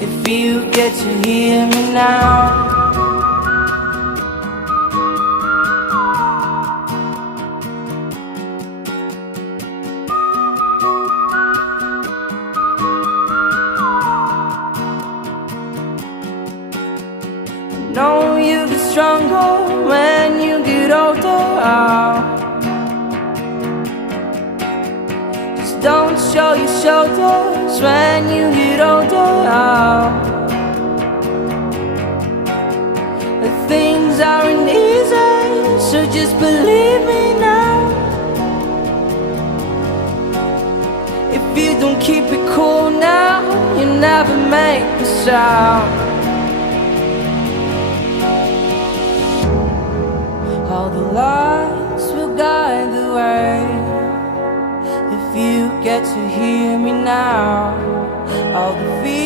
if you get to hear me now. Know you get stronger when you get older. Just don't show your shoulders when you get older. The things aren't easy, so just believe me now. If you don't keep it cool now, you never make a sound. All the lights will guide the way, if you get to hear me now. All the fears